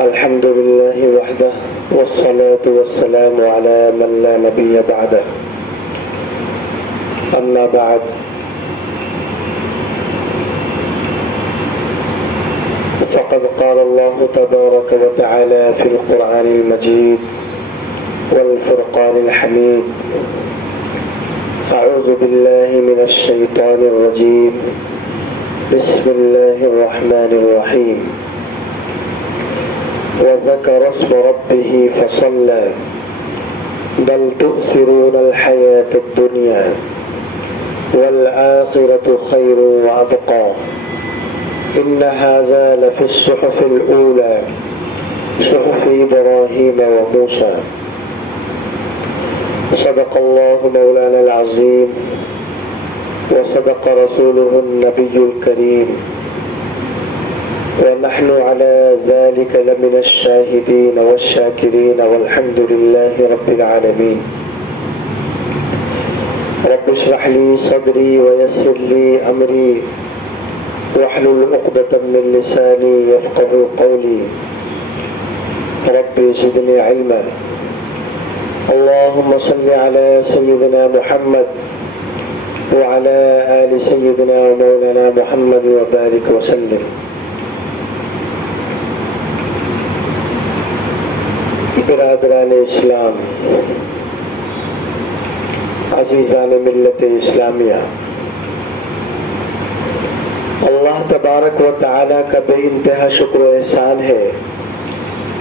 الحمد لله وحده والصلاة والسلام على من لا نبي بعده أما بعد فقد قال الله تبارك وتعالى في القرآن المجيد والفرقان الحميد أعوذ بالله من الشيطان الرجيم بسم الله الرحمن الرحيم وذكر اسم ربه فصلى بل تؤثرون الحياة الدنيا والآخرة خير وأبقى إن هذا لفي الصحف الأولى صحف إبراهيم وموسى صدق الله مولانا العظيم وصدق رسوله النبي الكريم ونحن على ذلك لمن الشاهدين والشاكرين والحمد لله رب العالمين رب اشرح لي صدري ويسر لي أمري واحلل عقدة من لساني يفقه قولي رب زدني علما اللهم صل على سيدنا محمد وعلى آل سيدنا ومولانا محمد وبارك وسلم. برادران اسلام، عزیزان ملت اسلامیہ، اللہ تبارک و تعالیٰ کا بے انتہا شکر و احسان ہے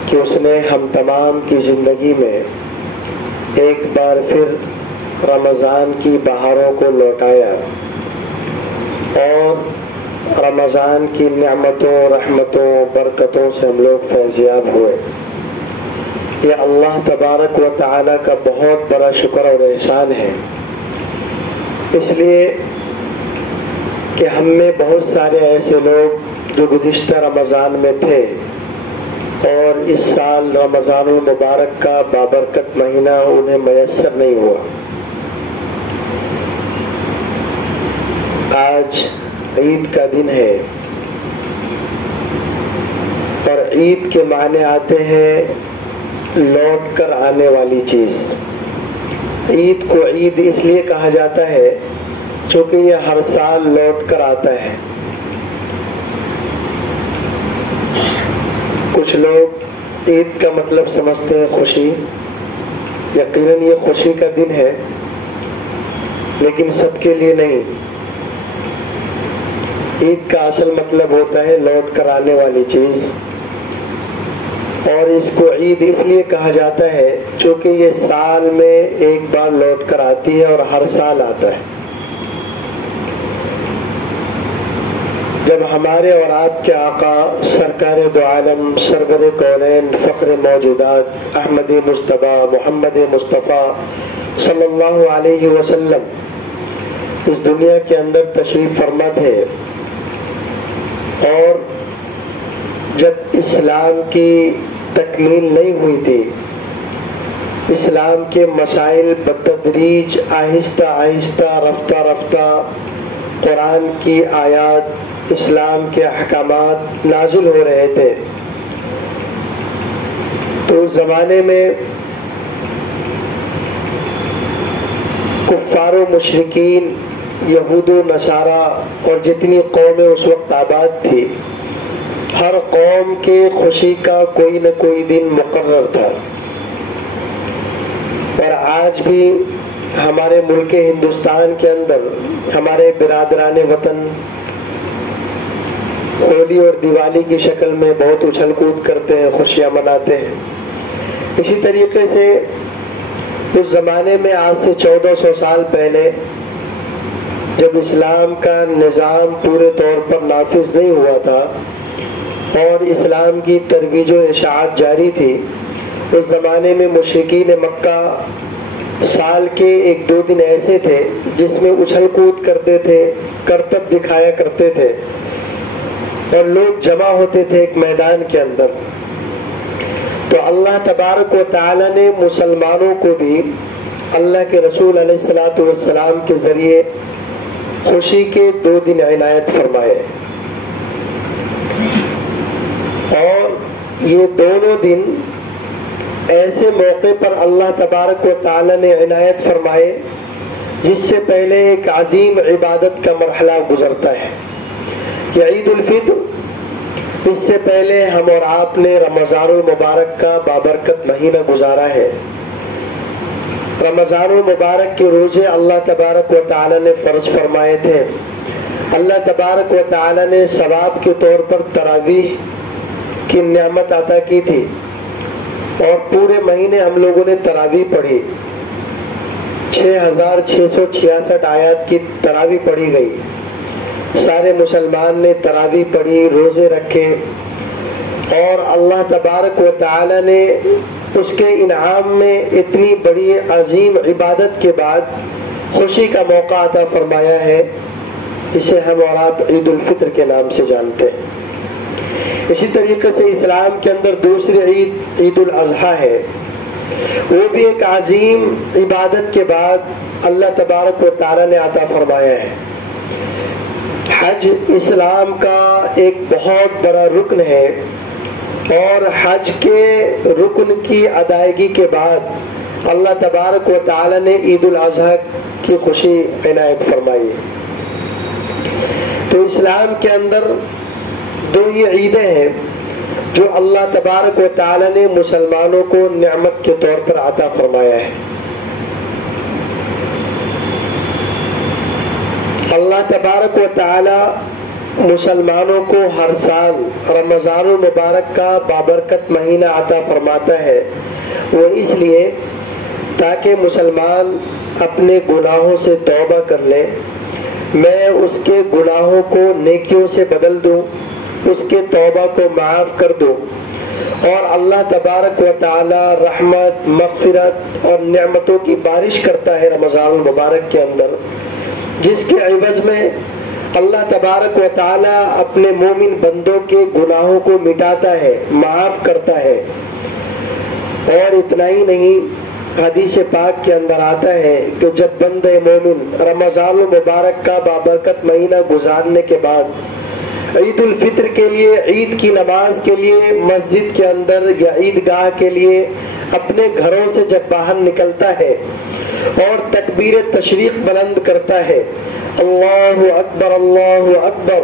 کہ اس نے ہم تمام کی زندگی میں ایک بار پھر رمضان کی بہاروں کو لوٹایا اور رمضان کی نعمتوں، رحمتوں، برکتوں سے ہم لوگ فیضیاب ہوئے. یہ اللہ تبارک و تعالیٰ کا بہت بڑا شکر اور احسان ہے، اس لیے کہ ہم میں بہت سارے ایسے لوگ جو گزشتہ رمضان میں تھے اور اس سال رمضان المبارک کا بابرکت مہینہ انہیں میسر نہیں ہوا. آج عید کا دن ہے اور عید کے معنی آتے ہیں لوٹ کر آنے والی چیز. عید کو عید اس لیے کہا جاتا ہے چونکہ یہ ہر سال لوٹ کر آتا ہے. کچھ لوگ عید کا مطلب سمجھتے ہیں خوشی. یقیناً یہ خوشی کا دن ہے لیکن سب کے لیے نہیں. عید کا اصل مطلب ہوتا ہے لوٹ کر آنے والی چیز، اور اس کو عید اس لیے کہا جاتا ہے چونکہ یہ سال میں ایک بار لوٹ کر آتی ہے اور ہر سال آتا ہے. جب ہمارے اور آپ کے آقا سرکار دو عالم سرور کونین فخر موجودات احمد مصطفیٰ محمد مصطفیٰ صلی اللہ علیہ وسلم اس دنیا کے اندر تشریف فرما تھے اور جب اسلام کی تکمیل نہیں ہوئی تھی، اسلام کے مسائل بتدریج آہستہ آہستہ رفتہ رفتہ قرآن کی آیات، اسلام کے احکامات نازل ہو رہے تھے، تو اس زمانے میں کفار و مشرکین، یہود و نصارہ اور جتنی قومیں اس وقت آباد تھی، ہر قوم کے خوشی کا کوئی نہ کوئی دن مقرر تھا. اور آج بھی ہمارے ملک ہندوستان کے اندر ہمارے برادران وطن ہولی اور دیوالی کی شکل میں بہت اچھل کود کرتے ہیں، خوشیاں مناتے ہیں. اسی طریقے سے اس زمانے میں آج سے 1400 سال پہلے جب اسلام کا نظام پورے طور پر نافذ نہیں ہوا تھا اور اسلام کی ترویج و اشاعت جاری تھی، اس زمانے میں مشرکین مکہ سال کے 1-2 دن ایسے تھے جس میں اچھل کود کرتے تھے، کرتب دکھایا کرتے تھے اور لوگ جمع ہوتے تھے ایک میدان کے اندر. تو اللہ تبارک و تعالی نے مسلمانوں کو بھی اللہ کے رسول علیہ الصلوۃ والسلام کے ذریعے خوشی کے 2 دن عنایت فرمائے. اور یہ دونوں دن ایسے موقع پر اللہ تبارک و تعالی نے عنایت فرمائے جس سے پہلے ایک عظیم عبادت کا مرحلہ گزرتا ہے. یہ عید الفطر، اس سے پہلے ہم اور آپ نے رمضان المبارک کا بابرکت مہینہ گزارا ہے. رمضان المبارک کے روزے اللہ تبارک و تعالی نے فرض فرمائے تھے. اللہ تبارک و تعالی نے ثواب کے طور پر تراویح کی نعمت عطا کی تھی اور پورے مہینے ہم لوگوں نے تراویح پڑھی. 6666 آیات کی تراویح پڑھی گئی. سارے مسلمان نے تراویح پڑھی، روزے رکھے، اور اللہ تبارک و تعالی نے اس کے انعام میں اتنی بڑی عظیم عبادت کے بعد خوشی کا موقع عطا فرمایا ہے. اسے ہم اور آپ عید الفطر کے نام سے جانتے ہیں. اسی طریقے سے اسلام کے اندر دوسری عید عید الاضحیٰ ہے. وہ بھی ایک عظیم عبادت کے بعد اللہ تبارک و تعالی نے عطا فرمایا ہے. حج اسلام کا ایک بہت بڑا رکن ہے، اور حج کے رکن کی ادائیگی کے بعد اللہ تبارک و تعالی نے عید الاضحیٰ کی خوشی عنایت فرمائی. تو اسلام کے اندر دو ہی عیدیں ہیں جو اللہ تبارک و تعالی نے مسلمانوں کو نعمت کے طور پر عطا فرمایا ہے. اللہ تبارک و تعالی مسلمانوں کو ہر سال رمضان المبارک کا بابرکت مہینہ عطا فرماتا ہے. وہ اس لیے تاکہ مسلمان اپنے گناہوں سے توبہ کر لے، میں اس کے گناہوں کو نیکیوں سے بدل دوں، اس کے توبہ کو معاف کر دوں، اور اللہ تبارک و تعالی رحمت، مغفرت اور نعمتوں کی بارش کرتا ہے رمضان المبارک کے اندر، جس کے عوض میں اللہ تبارک و تعالی اپنے مومن بندوں کے گناہوں کو مٹاتا ہے، معاف کرتا ہے. اور اتنا ہی نہیں، حدیث پاک کے اندر آتا ہے کہ جب بندہ مومن رمضان المبارک کا بابرکت مہینہ گزارنے کے بعد عید الفطر کے لیے، عید کی نماز کے لیے مسجد کے اندر یا عیدگاہ کے لیے اپنے گھروں سے جب باہر نکلتا ہے اور تکبیر تشریق بلند کرتا ہے، اللہ اکبر اللہ اکبر،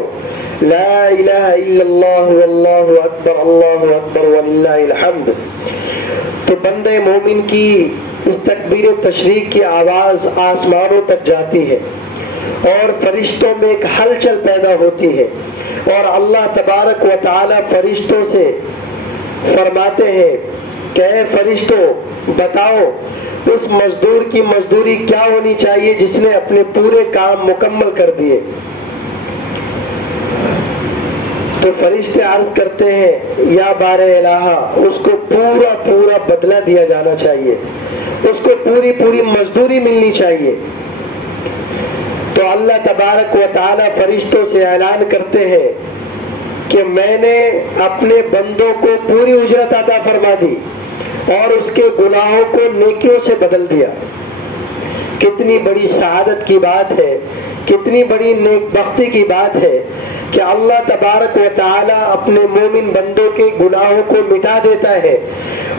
لا الہ الا اللہ واللہ اکبر، اللہ اکبر وللہ الحمد، تو بندے مومن کی اس تکبیر تشریق کی آواز آسمانوں تک جاتی ہے اور فرشتوں میں ایک ہلچل پیدا ہوتی ہے، اور اللہ تبارک و تعالی فرشتوں سے فرماتے ہیں کہ اے فرشتوں بتاؤ اس مزدور کی مزدوری کیا ہونی چاہیے جس نے اپنے پورے کام مکمل کر دیے. تو فرشتے عرض کرتے ہیں یا بار الہ، اس کو پورا پورا بدلہ دیا جانا چاہیے، اس کو پوری پوری مزدوری ملنی چاہیے. تو اللہ تبارک و تعالی فرشتوں سے اعلان کرتے ہیں کہ میں نے اپنے بندوں کو پوری اجرت عطا فرما دی اور اس کے گناہوں کو نیکیوں سے بدل دیا. کتنی بڑی سعادت کی بات ہے، کتنی بڑی نیک بختی کی بات ہے کہ اللہ تبارک و تعالی اپنے مومن بندوں کے گناہوں کو مٹا دیتا ہے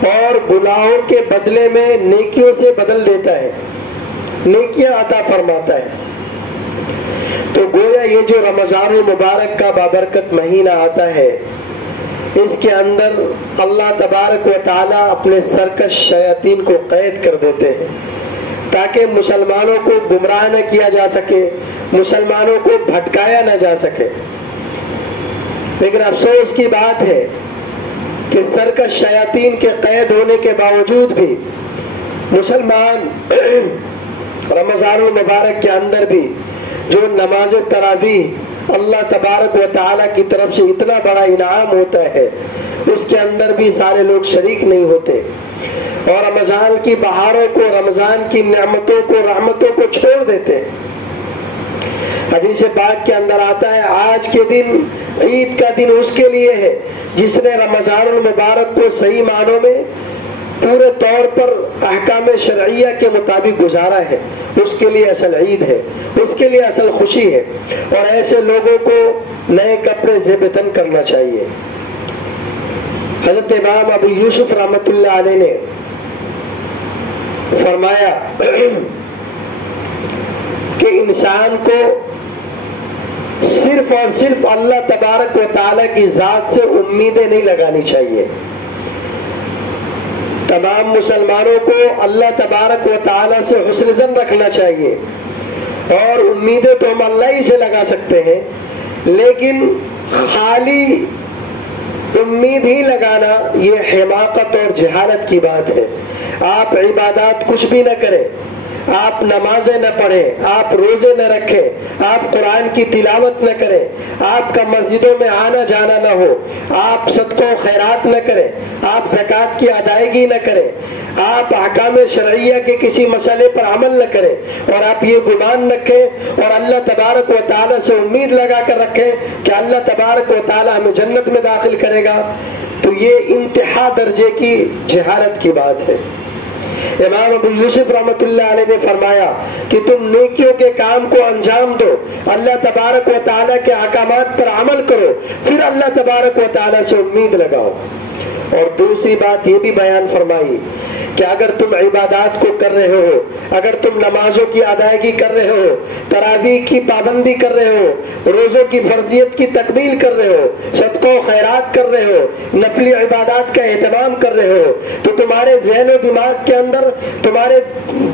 اور گناہوں کے بدلے میں نیکیوں سے بدل دیتا ہے، نیکیاں عطا فرماتا ہے. تو گویا یہ جو رمضان المبارک کا بابرکت مہینہ آتا ہے، اس کے اندر اللہ تبارک و تعالی اپنے سرکش شیاطین کو قید کر دیتے ہیں تاکہ مسلمانوں کو گمراہ نہ کیا جا سکے، مسلمانوں کو بھٹکایا نہ جا سکے. لیکن افسوس کی بات ہے کہ سرکش شیاطین کے قید ہونے کے باوجود بھی مسلمان رمضان المبارک کے اندر بھی جو نماز تراویح اللہ تبارک و تعالی کی طرف سے اتنا بڑا انعام ہوتا ہے، اس کے اندر بھی سارے لوگ شریک نہیں ہوتے اور رمضان کی بہاروں کو، رمضان کی نعمتوں کو، رحمتوں کو چھوڑ دیتے ہیں. حدیث پاک کے اندر آتا ہے آج کے دن، عید کا دن اس کے لیے ہے جس نے رمضان المبارک کو صحیح معنوں میں پورے طور پر احکام شرعیہ کے مطابق گزارا ہے، اس کے لیے اصل عید ہے، اس کے لیے اصل خوشی ہے. اور ایسے لوگوں کو نئے کپڑے زیب تن کرنا چاہیے. حضرت امام ابو یوسف رحمۃ اللہ علیہ نے فرمایا کہ انسان کو صرف اور صرف اللہ تبارک و تعالیٰ کی ذات سے امیدیں نہیں لگانی چاہیے. تمام مسلمانوں کو اللہ تبارک و تعالیٰ سے حسن ظن رکھنا چاہیے، اور امیدیں تو ہم اللہ ہی سے لگا سکتے ہیں، لیکن خالی امید ہی لگانا یہ حماقت اور جہالت کی بات ہے. آپ عبادات کچھ بھی نہ کریں، آپ نمازیں نہ پڑھیں، آپ روزے نہ رکھیں، آپ قرآن کی تلاوت نہ کریں، آپ کا مسجدوں میں آنا جانا نہ ہو، آپ صدقہ و خیرات نہ کریں، آپ زکوٰۃ کی ادائیگی نہ کریں، آپ احکام شرعیہ کے کسی مسئلے پر عمل نہ کریں، اور آپ یہ گمان رکھیں اور اللہ تبارک و تعالیٰ سے امید لگا کر رکھیں کہ اللہ تبارک و تعالیٰ ہمیں جنت میں داخل کرے گا، تو یہ انتہا درجے کی جہالت کی بات ہے. امام ابو یوسف رحمۃ اللہ علیہ نے فرمایا کہ تم نیکیوں کے کام کو انجام دو، اللہ تبارک و تعالیٰ کے احکامات پر عمل کرو، پھر اللہ تبارک و تعالیٰ سے امید لگاؤ. اور دوسری بات یہ بھی بیان فرمائی کہ اگر تم عبادات کو کر رہے ہو، اگر تم نمازوں کی ادائیگی کر رہے ہو، تراویح کی پابندی کر رہے ہو، روزوں کی فرضیت کی تکمیل کر رہے ہو، صدقہ و خیرات کر رہے ہو، نفلی عبادات کا اہتمام کر رہے ہو، تو تمہارے ذہن و دماغ کے اندر، تمہارے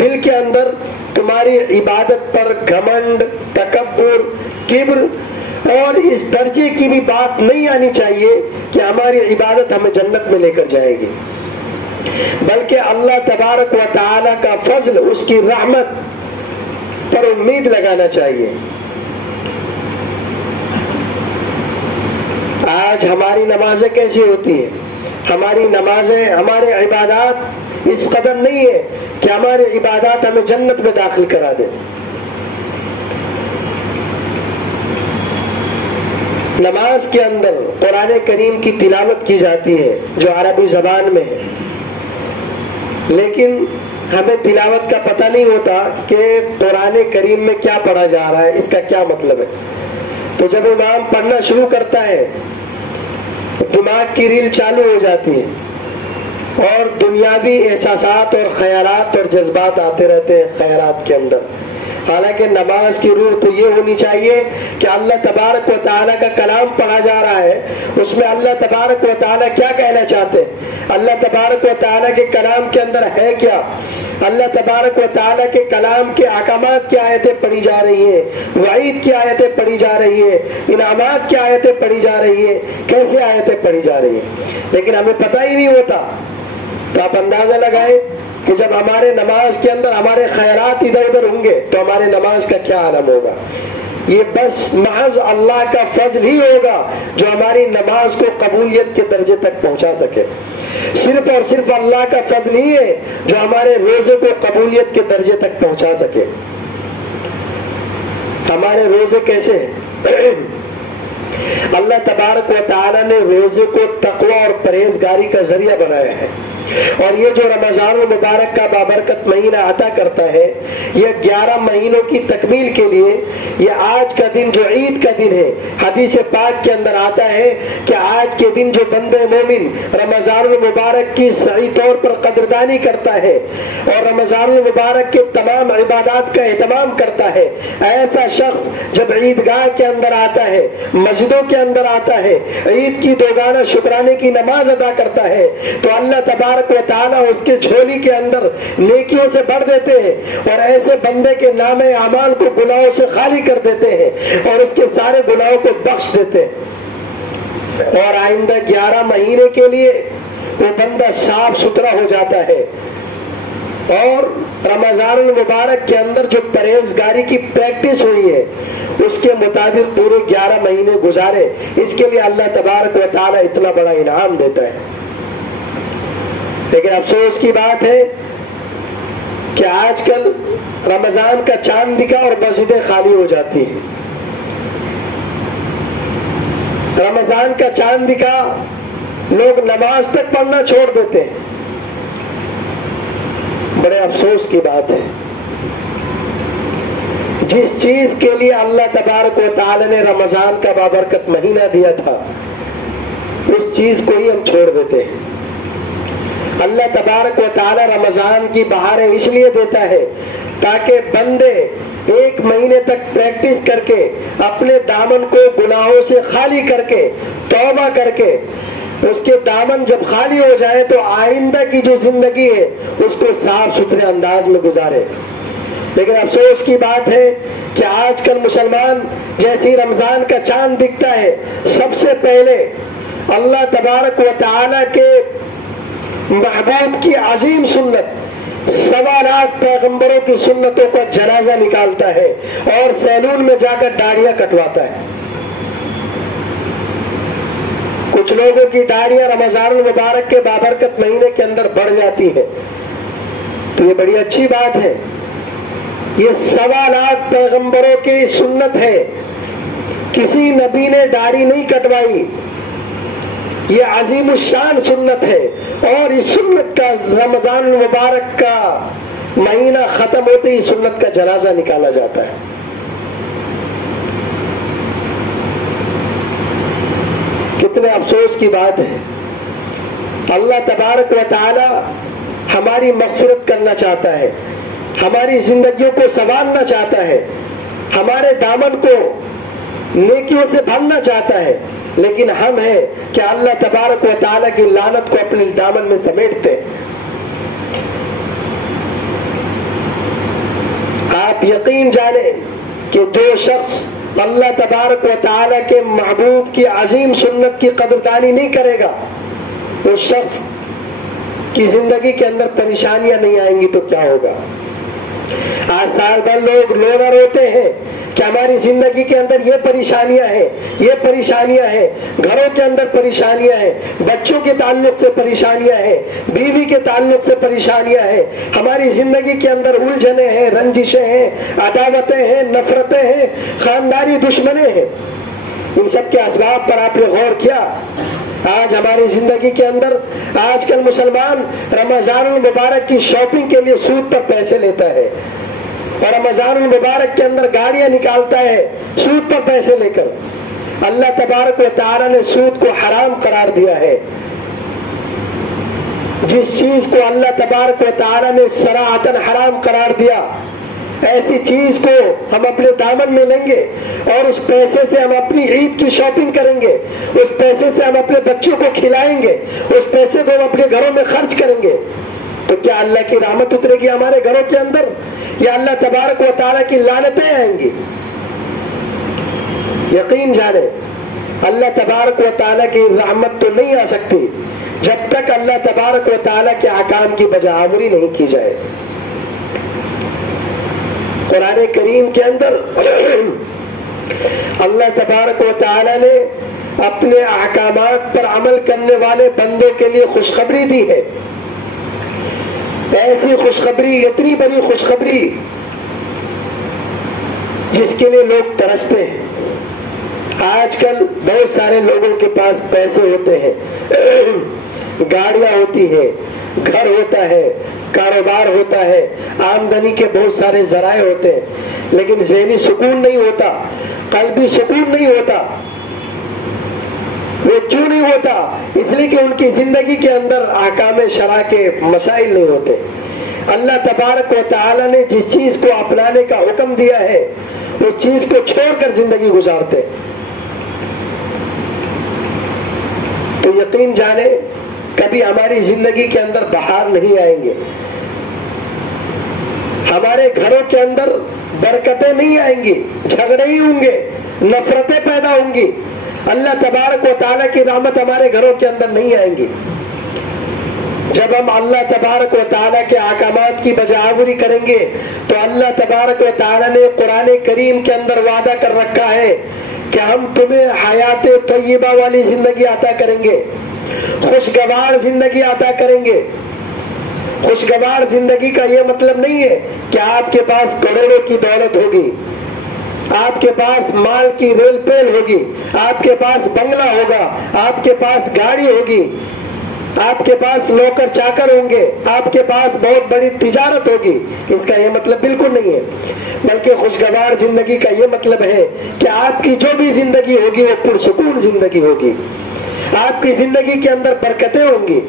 دل کے اندر تمہاری عبادت پر گھمنڈ، تکبر، کبر اور اس درجے کی بھی بات نہیں آنی چاہیے کہ ہماری عبادت ہمیں جنت میں لے کر جائے گی، بلکہ اللہ تبارک و تعالیٰ کا فضل، اس کی رحمت پر امید لگانا چاہیے. آج ہماری نمازیں کیسی ہوتی ہیں؟ ہماری نمازیں، ہمارے عبادات اس قدر نہیں ہے کہ ہماری عبادات ہمیں جنت میں داخل کرا دیں. نماز کے اندر قرآن کریم کی تلاوت کی جاتی ہے جو عربی زبان میں ہے، لیکن ہمیں تلاوت کا پتہ نہیں ہوتا کہ قرآن کریم میں کیا پڑھا جا رہا ہے، اس کا کیا مطلب ہے. تو جب امام پڑھنا شروع کرتا ہے دماغ کی ریل چالو ہو جاتی ہے اور دنیاوی احساسات اور خیالات اور جذبات آتے رہتے ہیں خیالات کے اندر. حالانکہ نماز کی روح تو یہ ہونی چاہیے کہ اللہ تبارک و تعالیٰ کا کلام پڑھا جا رہا ہے، اس میں اللہ تبارک و تعالیٰ کیا کہنا چاہتے ہیں، اللہ تبارک و تعالیٰ کے کلام کے اندر ہے کیا، اللہ تبارک و تعالیٰ کے کلام کے احکامات کی آیتیں پڑھی جا رہی ہیں، وعید کی آیتیں پڑھی جا رہی ہیں، انعامات کی آیتیں پڑھی جا رہی ہیں، کیسے آیتیں پڑھی جا رہی ہیں، لیکن ہمیں پتہ ہی نہیں ہوتا. تو آپ اندازہ لگائیں کہ جب ہمارے نماز کے اندر ہمارے خیالات ادھر ادھر ہوں گے تو ہمارے نماز کا کیا عالم ہوگا. یہ بس محض اللہ کا فضل ہی ہوگا جو ہماری نماز کو قبولیت کے درجے تک پہنچا سکے. صرف اور صرف اللہ کا فضل ہی ہے جو ہمارے روزے کو قبولیت کے درجے تک پہنچا سکے. ہمارے روزے کیسے ہیں؟ اللہ تبارک و تعالیٰ نے روزے کو تقوی اور پرہیزگاری کا ذریعہ بنایا ہے، اور یہ جو رمضان المبارک کا بابرکت مہینہ عطا کرتا ہے، یہ 11 مہینوں کی تکمیل کے لیے یہ آج کا دن جو عید کا دن ہے، حدیث پاک کے اندر آتا ہے کہ آج کے دن جو بندے مومن رمضان المبارک کی صحیح طور پر قدردانی کرتا ہے اور رمضان المبارک کے تمام عبادات کا اہتمام کرتا ہے، ایسا شخص جب عیدگاہ کے اندر آتا ہے، مسجدوں کے اندر آتا ہے، عید کی دوگانہ شکرانے کی نماز ادا کرتا ہے، تو اللہ تبارک و تعالیٰ اس کے جھولی کے اندر نیکیوں سے بھر دیتے ہیں اور ایسے بندے کے نام اعمال کو گناہوں سے خالی کر دیتے ہیں اور اس کے سارے گناہوں کو بخش دیتے ہیں، اور آئندہ 11 مہینے کے لیے وہ بندہ صاف ستھرا ہو جاتا ہے. اور رمضان المبارک کے اندر جو پرہیزگاری کی پریکٹس ہوئی ہے اس کے مطابق پورے 11 مہینے گزارے، اس کے لیے اللہ تبارک و تعالیٰ اتنا بڑا انعام دیتا ہے. لیکن افسوس کی بات ہے کہ آج کل رمضان کا چاند دکھا اور مسجدیں خالی ہو جاتی ہیں. رمضان کا چاند دکھا لوگ نماز تک پڑھنا چھوڑ دیتے ہیں. بڑے افسوس کی بات ہے. جس چیز کے لیے اللہ تبارک و تعالی نے رمضان کا بابرکت مہینہ دیا تھا اس چیز کو ہی ہم چھوڑ دیتے ہیں۔ اللہ تبارک و تعالی رمضان کی بہاریں اس لیے دیتا ہے تاکہ بندے 1 مہینے تک پریکٹس کر کے اپنے دامن کو گناہوں سے خالی کر کے توبہ کر کے اس کے دامن جب خالی ہو جائے تو آئندہ کی جو زندگی ہے اس کو صاف ستھرے انداز میں گزارے۔ لیکن افسوس کی بات ہے کہ آج کل مسلمان جیسی رمضان کا چاند دکھتا ہے سب سے پہلے اللہ تبارک و تعالی کے محبوب کی عظیم سنت 1.25 لاکھ پیغمبروں کی سنتوں کا جنازہ نکالتا ہے اور سیلون میں جا کر داڑیاں کٹواتا ہے۔ کچھ لوگوں کی داڑیاں رمضان المبارک کے بابرکت مہینے کے اندر بڑھ جاتی ہے تو یہ بڑی اچھی بات ہے۔ یہ 1.25 لاکھ پیغمبروں کی سنت ہے، کسی نبی نے داڑھی نہیں کٹوائی، یہ عظیم الشان سنت ہے۔ اور اس سنت کا رمضان المبارک کا مہینہ ختم ہوتے ہی سنت کا جنازہ نکالا جاتا ہے۔ کتنے افسوس کی بات ہے۔ اللہ تبارک و تعالی ہماری مغفرت کرنا چاہتا ہے، ہماری زندگیوں کو سنوارنا چاہتا ہے، ہمارے دامن کو نیکیوں سے بھرنا چاہتا ہے، لیکن ہم ہیں کہ اللہ تبارک و تعالی کی لعنت کو اپنے دامن میں سمیٹتے۔ آپ یقین جانیں کہ جو شخص اللہ تبارک و تعالی کے محبوب کی عظیم سنت کی قدردانی نہیں کرے گا اس شخص کی زندگی کے اندر پریشانیاں نہیں آئیں گی تو کیا ہوگا؟ آج سال بھر لوگ رونا روتے ہیں کہ ہماری زندگی کے اندر یہ پریشانیاں ہیں، یہ پریشانیاں ہیں، گھروں کے اندر پریشانیاں ہیں، بچوں کے تعلق سے پریشانیاں ہیں، بیوی کے تعلق سے پریشانیاں ہیں، ہماری زندگی کے اندر الجھنیں ہیں، رنجشیں ہیں، عداوتیں ہیں، نفرتیں ہیں، خاندانی دشمنیں ہیں۔ ان سب کے اسباب پر آپ نے غور کیا؟ آج ہماری زندگی کے اندر آج کل مسلمان رمضان المبارک کی شاپنگ کے لیے سود پر پیسے لیتا ہے اور رمضان المبارک کے اندر گاڑیاں نکالتا ہے سود پر پیسے لے کر۔ اللہ تبارک و تعالی نے سود کو حرام قرار دیا ہے۔ جس چیز کو اللہ تبارک و تعالی نے صراحتاً حرام قرار دیا ایسی چیز کو ہم اپنے دامن میں لیں گے اور اس پیسے سے ہم اپنی عید کی شاپنگ کریں گے، اس پیسے سے ہم اپنے بچوں کو کھلائیں گے، اس پیسے کو ہم اپنے گھروں میں خرچ کریں گے، تو کیا اللہ کی رحمت اترے گی ہمارے گھروں کے اندر یا اللہ تبارک و تعالیٰ کی لعنتیں آئیں گی؟ یقین جانیں اللہ تبارک و تعالیٰ کی رحمت تو نہیں آ سکتی جب تک اللہ تبارک و تعالیٰ کے احکام کی بجاوری نہیں کی جائے۔ قرآن کریم کے اندر اللہ تبارک و تعالی نے اپنے احکامات پر عمل کرنے والے بندوں کے لیے خوشخبری دی ہے۔ ایسی خوشخبری، اتنی بڑی خوشخبری جس کے لیے لوگ ترستے ہیں۔ آج کل بہت سارے لوگوں کے پاس پیسے ہوتے ہیں، گاڑیاں ہوتی ہیں، گھر ہوتا ہے، کاروبار ہوتا ہے، آمدنی کے بہت سارے ذرائع ہوتے ہیں، لیکن ذہنی سکون نہیں ہوتا، قلبی سکون نہیں ہوتا۔ وہ کیوں نہیں ہوتا؟ اس لیے کہ ان کی زندگی کے اندر احکام شرع کے مسائل نہیں ہوتے۔ اللہ تبارک و تعالی نے جس چیز کو اپنانے کا حکم دیا ہے اس چیز کو چھوڑ کر زندگی گزارتے۔ تو یقین جانے کبھی ہماری زندگی کے اندر بہار نہیں آئیں گے، ہمارے گھروں کے اندر برکتیں نہیں آئیں گی، جھگڑے ہی ہوں گے، نفرتیں پیدا ہوں گی، اللہ تبارک و تعالیٰ کی رحمت ہمارے گھروں کے اندر نہیں آئیں گی۔ جب ہم اللہ تبارک و تعالیٰ کے احکامات کی بجاوری کریں گے تو اللہ تبارک و تعالیٰ نے قرآن کریم کے اندر وعدہ کر رکھا ہے کہ ہم تمہیں حیات طیبہ والی زندگی عطا کریں گے، خوشگوار زندگی عطا کریں گے۔ خوشگوار زندگی کا یہ مطلب نہیں ہے کہ آپ کے پاس کروڑوں کی دولت ہوگی، آپ کے پاس مال کی ریل پیل ہوگی، آپ کے پاس بنگلہ ہوگا، آپ کے پاس گاڑی ہوگی، آپ کے پاس نوکر چاکر ہوں گے، آپ کے پاس بہت بڑی تجارت ہوگی۔ اس کا یہ مطلب بالکل نہیں ہے، بلکہ خوشگوار زندگی کا یہ مطلب ہے کہ آپ کی جو بھی زندگی ہوگی وہ پرسکون زندگی ہوگی، آپ کی زندگی کے اندر برکتیں ہوں گی،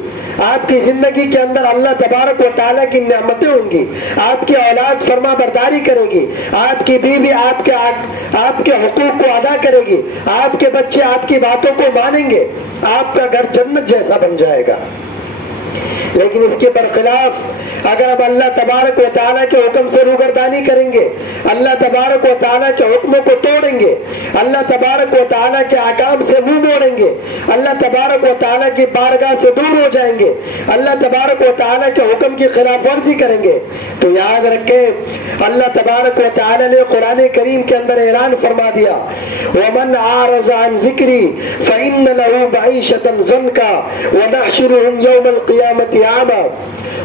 آپ کی زندگی کے اندر اللہ تبارک و تعالیٰ کی نعمتیں ہوں گی، آپ کی اولاد فرما برداری کرے گی، آپ کی بیوی آپ کے حقوق کو ادا کرے گی، آپ کے بچے آپ کی باتوں کو مانیں گے، آپ کا گھر جنت جیسا بن جائے گا۔ لیکن اس کے برخلاف اگر اب اللہ تبارک و تعالیٰ کے حکم سے روگردانی کریں گے، اللہ تبارک و تعالیٰ کے حکموں کو توڑیں گے، اللہ تبارک و تعالیٰ کے احکام سے منہ موڑیں گے، اللہ تبارک و تعالیٰ کی بارگاہ سے دور ہو جائیں گے، اللہ تبارک و تعالیٰ کے حکم کی خلاف ورزی کریں گے، تو یاد رکھیں اللہ تبارک و تعالیٰ نے قرآن کریم کے اندر اعلان فرما دیا، وَمَنْ أَعْرَضَ عَنْ ذِكْرِي فَإِنَّ لَهُ مَعِيشَةً ضَنْكًا وَنَحْشُرُهُ يَوْمَ الْقِيَامَةِ أَعْمَى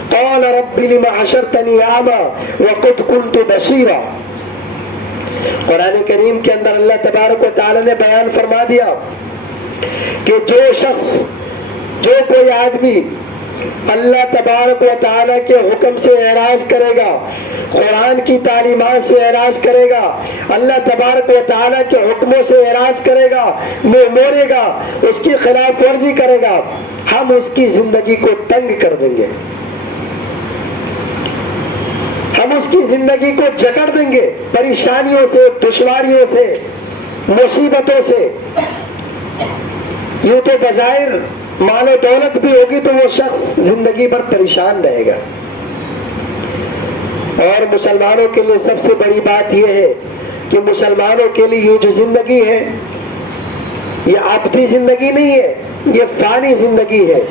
قال رب لما حشرتني اعمى وقد كنت بصيرا۔ قرآن کریم کے اندر اللہ تبارک و تعالی نے بیان فرما دیا کہ جو شخص، جو کوئی آدمی اللہ تبارک و تعالی کے حکم سے اعراض کرے گا، قرآن کی تعلیمات سے اعراض کرے گا، اللہ تبارک و تعالی کے حکموں سے اعراض کرے گا، منہ موڑے گا، اس کی خلاف ورزی کرے گا، ہم اس کی زندگی کو تنگ کر دیں گے، ہم اس کی زندگی کو جکڑ دیں گے پریشانیوں سے، دشواریوں سے، مصیبتوں سے۔ یوں تو بظاہر مال و دولت بھی ہوگی تو وہ شخص زندگی بھر پریشان رہے گا۔ اور مسلمانوں کے لیے سب سے بڑی بات یہ ہے کہ مسلمانوں کے لیے یہ جو زندگی ہے یہ ابدی زندگی نہیں ہے، یہ فانی زندگی ہے۔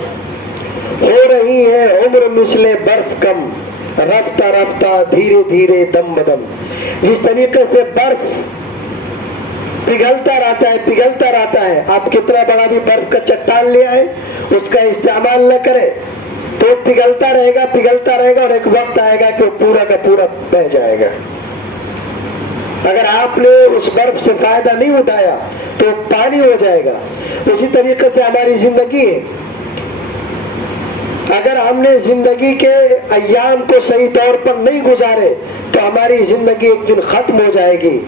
ہو رہی ہے عمر مثل برف کم، رفتہ رفتہ دھیرے دھیرے دم بدم۔ جس طریقے سے برف پگھلتا رہتا ہے، آپ کتنا بڑا بھی برف کا چٹان لے آئے، اس کا استعمال نہ کرے تو پگھلتا رہے گا اور ایک وقت آئے گا کہ وہ پورا کا پورا بہہ جائے گا۔ اگر آپ نے اس برف سے فائدہ نہیں اٹھایا تو پانی ہو جائے گا۔ اسی طریقے سے ہماری زندگی ہے، اگر ہم نے زندگی کے ایام کو صحیح طور پر نہیں گزارے تو ہماری زندگی ایک دن ختم ہو جائے گی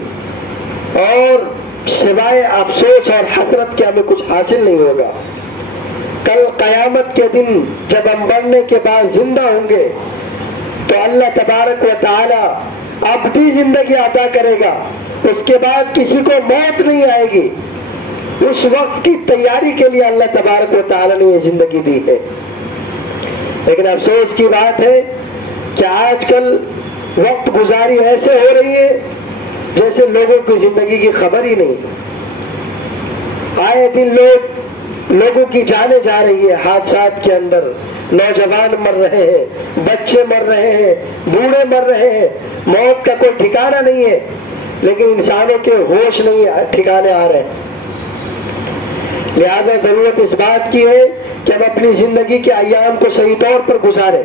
اور سوائے افسوس اور حسرت کے ہمیں کچھ حاصل نہیں ہوگا۔ کل قیامت کے دن جب ہم مرنے کے بعد زندہ ہوں گے تو اللہ تبارک و تعالی ابدی زندگی عطا کرے گا، اس کے بعد کسی کو موت نہیں آئے گی۔ اس وقت کی تیاری کے لیے اللہ تبارک و تعالی نے یہ زندگی دی ہے۔ لیکن افسوس کی بات ہے کہ آج کل وقت گزاری ایسے ہو رہی ہے جیسے لوگوں کی زندگی کی خبر ہی نہیں۔ آئے دن لوگوں کی جانیں جا رہی ہے حادثات کے اندر، نوجوان مر رہے ہیں، بچے مر رہے ہیں، بوڑھے مر رہے ہیں، موت کا کوئی ٹھکانہ نہیں ہے، لیکن انسانوں کے ہوش نہیں ٹھکانے آ رہے ہیں۔ لہذا ضرورت اس بات کی ہے کہ ہم اپنی زندگی کے ایام کو صحیح طور پر گزاریں۔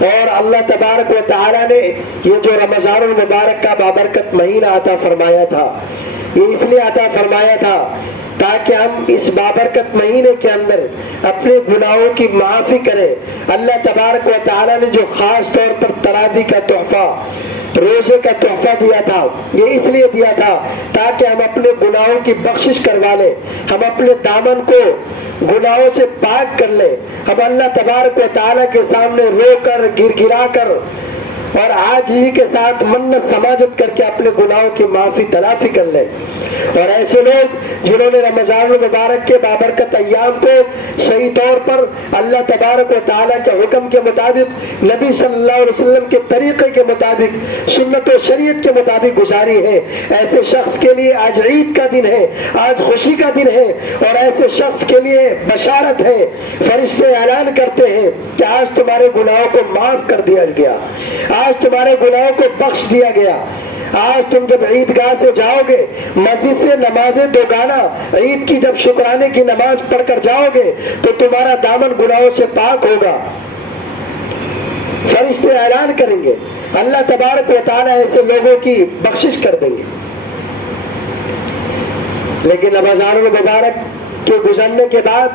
اور اللہ تبارک و تعالی نے یہ جو رمضان المبارک کا بابرکت مہینہ عطا فرمایا تھا، یہ اس لیے عطا فرمایا تھا تاکہ ہم اس بابرکت مہینے کے اندر اپنے گناہوں کی معافی کریں۔ اللہ تبارک و تعالی نے جو خاص طور پر تراویح کا تحفہ، روزے کا تحفہ دیا تھا، یہ اس لیے دیا تھا تاکہ ہم اپنے گناہوں کی بخشش کروا لیں، ہم اپنے دامن کو گناہوں سے پاک کر لیں، ہم اللہ تبارک و تعالی کے سامنے رو کر گر گرا کر اور عاجزی کے ساتھ منت سماجت کر کے اپنے گناہوں کی معافی تلافی کر لیں۔ اور ایسے لوگ جنہوں نے رمضان المبارک کے بابرکت ایام کو صحیح طور پر اللہ تبارک و تعالیٰ کے حکم کے مطابق، نبی صلی اللہ علیہ وسلم کے طریقے کے مطابق، سنت و شریعت کے مطابق گزاری ہے، ایسے شخص کے لیے آج عید کا دن ہے، آج خوشی کا دن ہے، اور ایسے شخص کے لیے بشارت ہے۔ فرشتے اعلان کرتے ہیں کہ آج تمہارے گناہوں کو معاف کر دیا گیا، آج تمہارے گناہوں کو بخش دیا گیا۔ آج تم جب عیدگاہ سے جاؤ گے، مسجد سے نماز دوگانہ عید کی جب شکرانے کی نماز پڑھ کر جاؤ گے تو تمہارا دامن گناہوں سے پاک ہوگا۔ فرشتے اعلان کریں گے، اللہ تبارک و تعالی ایسے لوگوں کی بخشش کر دیں گے۔ لیکن رمضان المبارک کے گزرنے کے بعد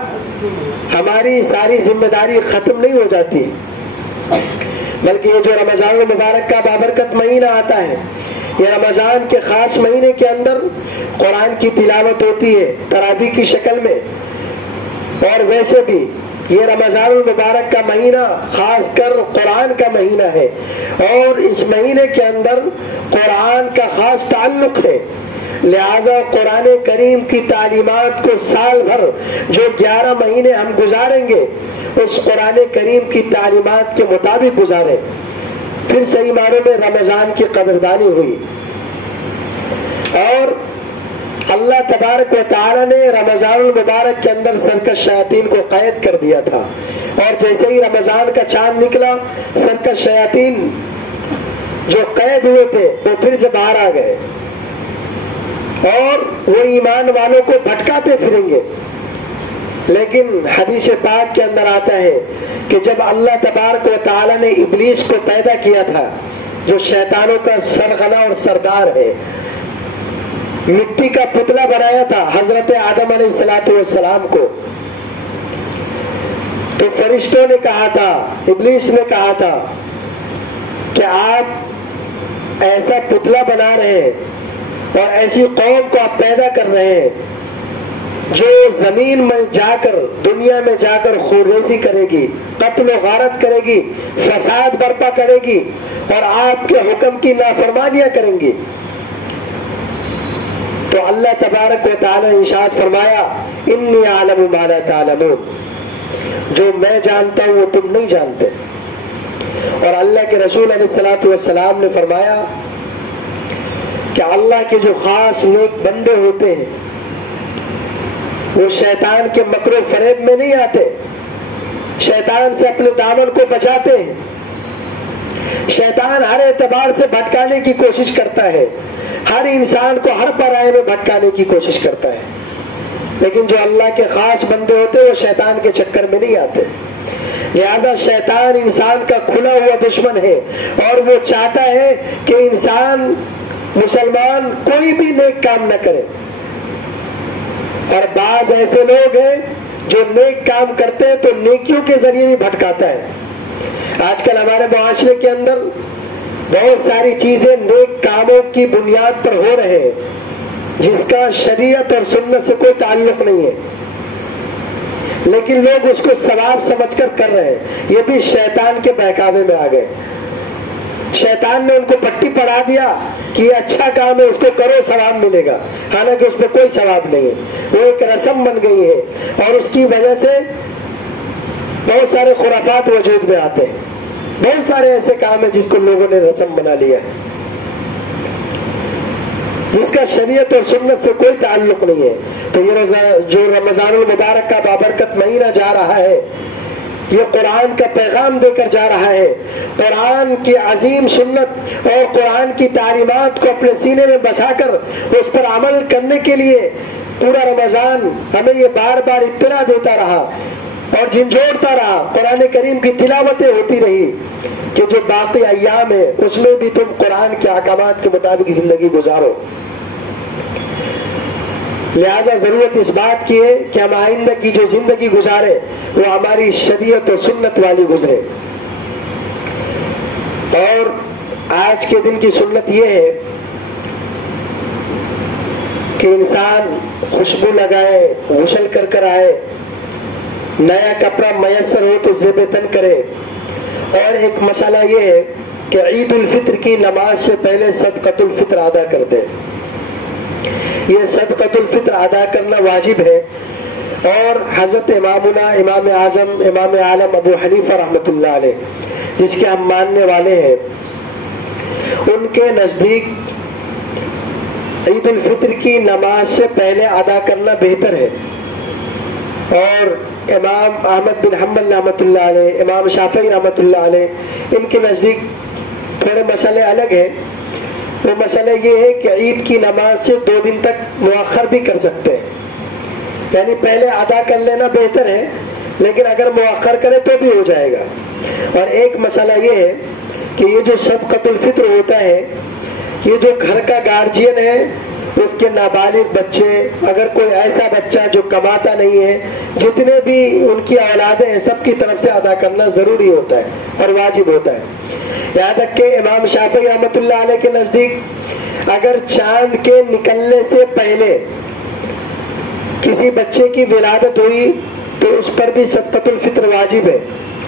ہماری ساری ذمہ داری ختم نہیں ہو جاتی، بلکہ یہ جو رمضان المبارک کا بابرکت مہینہ آتا ہے، یہ رمضان کے خاص مہینے کے اندر قرآن کی تلاوت ہوتی ہے تراویح کی شکل میں، اور ویسے بھی یہ رمضان المبارک کا مہینہ خاص کر قرآن کا مہینہ ہے، اور اس مہینے کے اندر قرآن کا خاص تعلق ہے، لہذا قرآن کریم کی تعلیمات کو سال بھر جو 11 مہینے ہم گزاریں گے اس قرآن کریم کی تعلیمات کے مطابق گزاریں، پھر صحیح معنوں میں رمضان کی قدردانی ہوئی۔ اور اللہ تبارک و تعالی نے رمضان المبارک کے اندر سرکش شیاطین کو قید کر دیا تھا، اور جیسے ہی رمضان کا چاند نکلا سرکش شیاطین جو قید ہوئے تھے وہ پھر سے باہر آ گئے، اور وہ ایمان والوں کو بھٹکاتے پھریں گے۔ لیکن حدیث پاک کے اندر آتا ہے کہ جب اللہ تبارک و تعالی نے ابلیس کو پیدا کیا تھا جو شیطانوں کا سرغنہ اور سردار ہے، مٹی کا پتلا بنایا تھا حضرت آدم علیہ السلام کو، تو فرشتوں نے کہا تھا، ابلیس نے کہا تھا کہ آپ ایسا پتلا بنا رہے ہیں اور ایسی قوم کو آپ پیدا کر رہے ہیں جو زمین میں جا کر دنیا میں جا کر خونریزی کرے گی، قتل و غارت کرے گی، فساد برپا کرے گی اور آپ کے حکم کی نافرمانیاں کریں گی۔ تو اللہ تبارک و تعالی نے ارشاد فرمایا انی اعلم ما لا تعلمون، جو میں جانتا ہوں وہ تم نہیں جانتے۔ اور اللہ کے رسول علیہ السلام نے فرمایا کہ اللہ کے جو خاص نیک بندے ہوتے ہیں وہ شیطان کے مکر و فریب میں نہیں آتے، شیطان سے اپنے دامن کو بچاتے ہیں۔ شیطان ہر اعتبار سے بھٹکانے کی کوشش کرتا ہے، ہر انسان کو ہر پرائے میں بھٹکانے کی کوشش کرتا ہے، لیکن جو اللہ کے خاص بندے ہوتے ہیں وہ شیطان کے چکر میں نہیں آتے۔ لہذا شیطان انسان کا کھلا ہوا دشمن ہے، اور وہ چاہتا ہے کہ انسان مسلمان کوئی بھی نیک کام نہ کرے، اور بعض ایسے لوگ ہیں جو نیک کام کرتے ہیں تو نیکیوں کے ذریعے بھی بھٹکاتا ہے۔ آج کل ہمارے معاشرے کے اندر بہت ساری چیزیں نیک کاموں کی بنیاد پر ہو رہے ہیں جس کا شریعت اور سنت سے کوئی تعلق نہیں ہے، لیکن لوگ اس کو ثواب سمجھ کر رہے ہیں۔ یہ بھی شیطان کے بہکاوے میں آ گئے، شیطان نے ان کو پٹی پڑھا دیا کہ یہ اچھا کام ہے اس کو کرو ثواب ملے گا، حالانکہ اس میں کوئی ثواب نہیں ہے، وہ ایک رسم بن گئی ہے، اور اس کی وجہ سے بہت سارے خرافات وجود میں آتے ہیں، بہت سارے ایسے کام ہیں جس کو لوگوں نے رسم بنا لیا ہے جس کا شریعت اور سنت سے کوئی تعلق نہیں ہے۔ تو یہ جو رمضان المبارک کا بابرکت مہینہ جا رہا ہے یہ قرآن کا پیغام دے کر جا رہا ہے، قرآن کی عظیم سنت اور قرآن کی تعلیمات کو اپنے سینے میں بسا کر اس پر عمل کرنے کے لیے پورا رمضان ہمیں یہ بار بار اطلاع دیتا رہا اور جھنجھوڑتا رہا، قرآن کریم کی تلاوتیں ہوتی رہی کہ جو باقی ایام ہے اس میں بھی تم قرآن کے احکامات کے مطابق زندگی گزارو۔ لہذا ضرورت اس بات کی ہے کہ ہم آئندہ کی جو زندگی گزارے وہ ہماری شریعت اور سنت والی گزرے۔ اور آج کے دن کی سنت یہ ہے کہ انسان خوشبو لگائے، غسل کر کر آئے، نیا کپڑا میسر ہو تو زیب تن کرے، اور ایک مسئلہ یہ ہے کہ عید الفطر کی نماز سے پہلے صدقۃ الفطر ادا کر دے۔ یہ صدقۃ الفطر ادا کرنا واجب ہے، اور حضرت امامنا امام اعظم امام عالم ابو حنیفہ رحمۃ اللہ علیہ جس کے ہم ماننے والے ہیں، ان کے نزدیک عید الفطر کی نماز سے پہلے ادا کرنا بہتر ہے، اور امام احمد بن حنبل رحمۃ اللہ علیہ، امام شافعی رحمۃ اللہ علیہ، ان کے نزدیک تھوڑے مسئلے الگ ہیں۔ وہ مسئلہ یہ ہے کہ عید کی نماز سے 2 دن تک مؤخر بھی کر سکتے ہیں، یعنی پہلے ادا کر لینا بہتر ہے، لیکن اگر مؤخر کرے تو بھی ہو جائے گا۔ اور ایک مسئلہ یہ ہے کہ یہ جو صدقۃ الفطر ہوتا ہے، یہ جو گھر کا گارجین ہے اس کے نابالغ بچے، اگر کوئی ایسا بچہ جو کماتا نہیں ہے، جتنے بھی ان کی اولادیں ہیں سب کی طرف سے ادا کرنا ضروری ہوتا ہے اور واجب ہوتا ہے۔ یہاں تک کہ امام شافعی رحمۃ اللہ علیہ کے نزدیک اگر چاند کے نکلنے سے پہلے کسی بچے کی ولادت ہوئی تو اس پر بھی صدقۃ الفطر واجب ہے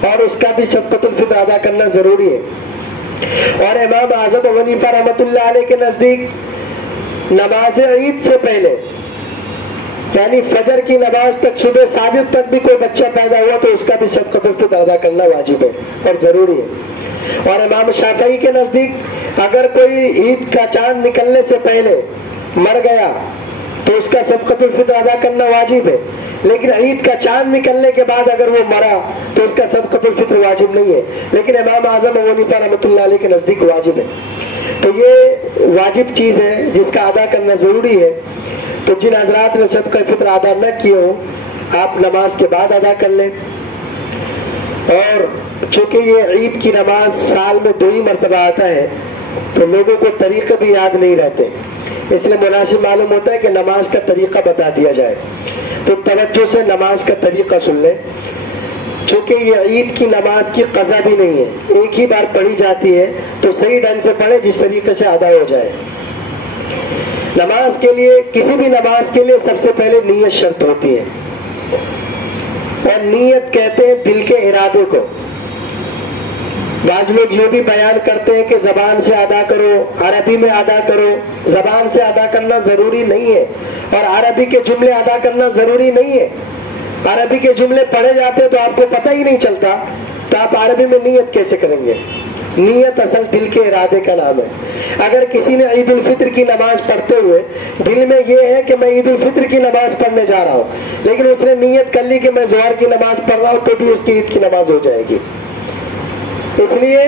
اور اس کا بھی صدقۃ الفطر ادا کرنا ضروری ہے۔ اور امام اعظم ابو حنیفہ رحمۃ اللہ علیہ کے نزدیک نماز عید سے پہلے یعنی فجر کی نماز تک، صبح صادق تک بھی کوئی بچہ پیدا ہوا تو اس کا بھی صدقۃ الفطر ادا کرنا واجب ہے اور ضروری ہے۔ اور امام شافعی کے نزدیک اگر کوئی عید کا چاند نکلنے سے پہلے مر گیا تو اس کا صدقۃ الفطر ادا کرنا واجب ہے، لیکن عید کا چاند نکلنے کے بعد اگر وہ مرا تو اس کا صدقۃ الفطر واجب نہیں ہے، لیکن امام اعظم ابو حنیفہ رحمۃ اللہ علیہ کے نزدیک واجب ہے۔ تو یہ واجب چیز ہے جس کا ادا کرنا ضروری ہے۔ تو جن حضرات نے صدقہ فطر ادا نہ کیے ہوں آپ نماز کے بعد ادا کر لیں۔ اور چونکہ یہ عید کی نماز سال میں 2 ہی مرتبہ آتا ہے تو لوگوں کو طریقے بھی یاد نہیں رہتے، اس لیے مناسب معلوم ہوتا ہے کہ نماز کا طریقہ بتا دیا جائے۔ تو توجہ سے نماز کا طریقہ سن لیں، چونکہ یہ عید کی نماز کی قضا بھی نہیں ہے، ایک ہی بار پڑھی جاتی ہے تو صحیح ڈھنگ سے پڑھے جس طریقے سے ادا ہو جائے۔ نماز کے لیے، کسی بھی نماز کے لیے سب سے پہلے نیت شرط ہوتی ہے، اور نیت کہتے ہیں دل کے ارادے کو۔ بعض لوگ یہ بھی بیان کرتے ہیں کہ زبان سے ادا کرو، عربی میں ادا کرو۔ زبان سے ادا کرنا ضروری نہیں ہے اور عربی کے جملے ادا کرنا ضروری نہیں ہے۔ عربی کے جملے پڑھے جاتے ہیں تو آپ کو پتہ ہی نہیں چلتا، تو آپ عربی میں نیت کیسے کریں گے؟ نیت اصل دل کے ارادے کا نام ہے۔ اگر کسی نے عید الفطر کی نماز پڑھتے ہوئے دل میں یہ ہے کہ میں عید الفطر کی نماز پڑھنے جا رہا ہوں، لیکن اس نے نیت کر لی کہ میں ظہر کی نماز پڑھ رہا ہوں، تو بھی اس کی عید کی نماز ہو جائے گی۔ اس لیے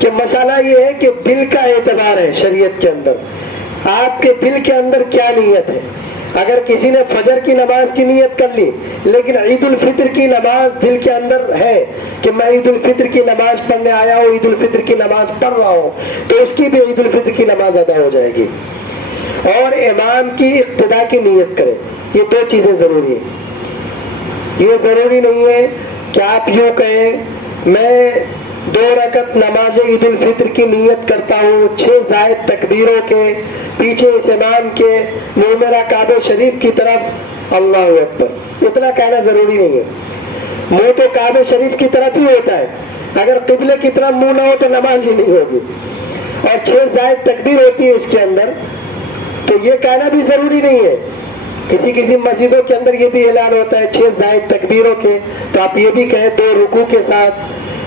کہ مسئلہ یہ ہے کہ دل کا اعتبار ہے شریعت کے اندر، آپ کے دل کے اندر کیا نیت ہے۔ اگر کسی نے فجر کی نماز کی نیت کر لی لیکن عید الفطر کی نماز دل کے اندر ہے کہ میں عید الفطر کی نماز پڑھنے آیا ہوں، عید الفطر کی نماز پڑھ رہا ہوں، تو اس کی بھی عید الفطر کی نماز ادا ہو جائے گی۔ اور امام کی اقتدا کی نیت کرے، یہ 2 چیزیں ضروری ہیں۔ یہ ضروری نہیں ہے کہ آپ یوں کہیں میں 2 رکعت نماز عید الفطر کی نیت کرتا ہوں 6 زائد تکبیروں کے، پیچھے اس امام کے، منہ میرا کعبہ شریف کی طرف، اللہ اکبر، اتنا کہنا ضروری نہیں ہے۔ منہ تو کعبہ شریف کی طرف ہی ہوتا ہے، اگر قبلے کی طرف منہ نہ ہو تو نماز ہی نہیں ہوگی۔ اور 6 زائد تکبیر ہوتی ہے اس کے اندر، تو یہ کہنا بھی ضروری نہیں ہے۔ کسی مسجدوں کے اندر یہ بھی اعلان ہوتا ہے 6 زائد تکبیروں کے، تو آپ یہ بھی کہیں 2 رکوع کے ساتھ،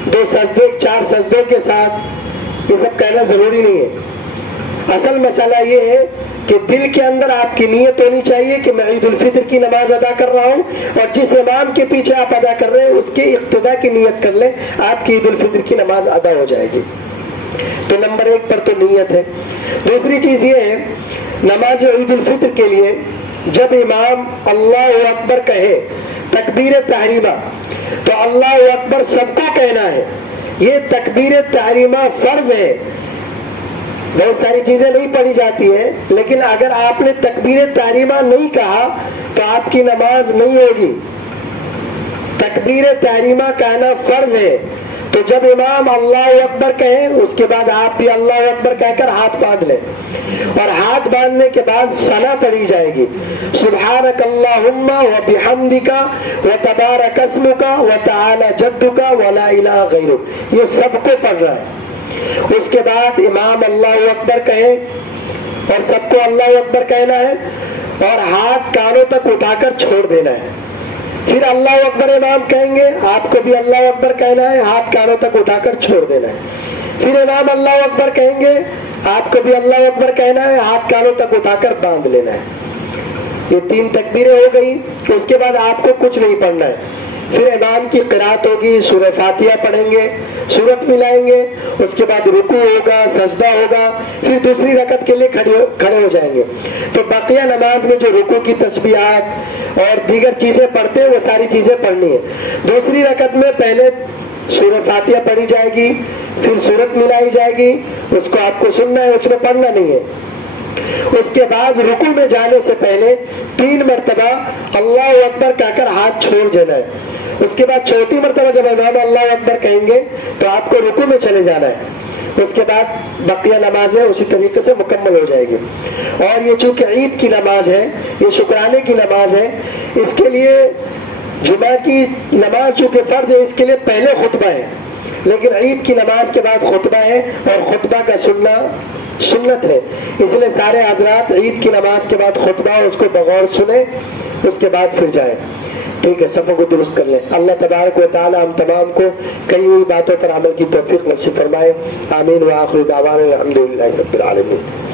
2 سجدے، 4 سجدوں کے ساتھ، یہ سب کہنا ضروری نہیں ہے۔ اصل مسئلہ یہ ہے کہ دل کے اندر آپ کی نیت ہونی چاہیے کہ میں عید الفطر کی نماز ادا کر رہا ہوں، اور جس امام کے پیچھے آپ ادا کر رہے ہیں اس کی اقتدا کی نیت کر لیں، آپ کی عید الفطر کی نماز ادا ہو جائے گی۔ تو نمبر 1 پر تو نیت ہے۔ دوسری چیز یہ ہے، نماز عید الفطر کے لیے جب امام اللہ اکبر کہے تکبیر تحریمہ، تو اللہ اکبر سب کو کہنا ہے۔ یہ تکبیر تحریمہ فرض ہے، بہت ساری چیزیں نہیں پڑھی جاتی ہیں، لیکن اگر آپ نے تکبیر تحریمہ نہیں کہا تو آپ کی نماز نہیں ہوگی۔ تکبیر تحریمہ کہنا فرض ہے، تو جب امام اللہ اکبر کہیں اس کے بعد آپ بھی اللہ اکبر کہہ کر ہاتھ باندھ لیں، اور ہاتھ باندھنے کے بعد ثنا پڑھی جائے گی، سبحانک اللہم وبحمدک وتبارک اسمک وتعالی جدک ولا الہ غیرک، یہ سب کو پڑھ رہا ہے۔ اس کے بعد امام اللہ اکبر کہیں اور سب کو اللہ اکبر کہنا ہے، اور ہاتھ کانوں تک اٹھا کر چھوڑ دینا ہے۔ پھر اللہ اکبر امام کہیں گے، آپ کو بھی اللہ اکبر کہنا ہے، ہاتھ کانوں تک اٹھا کر چھوڑ دینا ہے۔ پھر امام اللہ اکبر کہیں گے، آپ کو بھی اللہ اکبر کہنا ہے، ہاتھ کانوں تک اٹھا کر باندھ لینا ہے۔ یہ 3 تکبیریں ہو گئی۔ اس کے بعد آپ کو کچھ نہیں پڑھنا ہے، پھر امام کی قرات ہوگی، سورہ فاتحہ پڑھیں گے، سورت ملائیں گے، اس کے بعد رکوع ہوگا، سجدہ ہوگا، پھر دوسری رکعت کے لیے کھڑے ہو جائیں گے۔ تو بقیہ نماز میں جو رکوع کی تسبیحات اور دیگر چیزیں پڑھتے ہیں وہ ساری چیزیں پڑھنی ہے۔ دوسری رکعت میں پہلے سورہ فاتحہ پڑھی جائے گی، پھر سورت ملائی جائے گی، اس کو آپ کو سننا ہے، اس میں پڑھنا نہیں ہے۔ اس کے بعد رکوع میں جانے سے پہلے 3 مرتبہ اللہ اکبر کہہ کر ہاتھ چھوڑ دینا ہے۔ اس کے بعد 4تھی مرتبہ جب امام اللہ اکبر کہیں گے تو آپ کو رکوع میں چلے جانا ہے۔ اس کے بعد بقیہ نمازیں اسی طریقے سے مکمل ہو جائے گی۔ اور یہ چونکہ عید کی نماز ہے، یہ شکرانے کی نماز ہے، اس کے لیے جمعہ کی نماز چونکہ فرض ہے اس کے لیے پہلے خطبہ ہے، لیکن عید کی نماز کے بعد خطبہ ہے اور خطبہ کا سننا سنت ہے، اس لیے سارے حضرات عید کی نماز کے بعد خطبہ اس کو بغور سنیں، اس کے بعد پھر جائیں۔ ٹھیک ہے، صفوں کو درست کر لیں۔ اللہ تبارک و تعالی ہم تمام کو کئی ہوئی باتوں پر عمل کی توفیق نصیب فرمائے۔ آمین۔ وآخر دعوانا الحمدللہ رب العالمین۔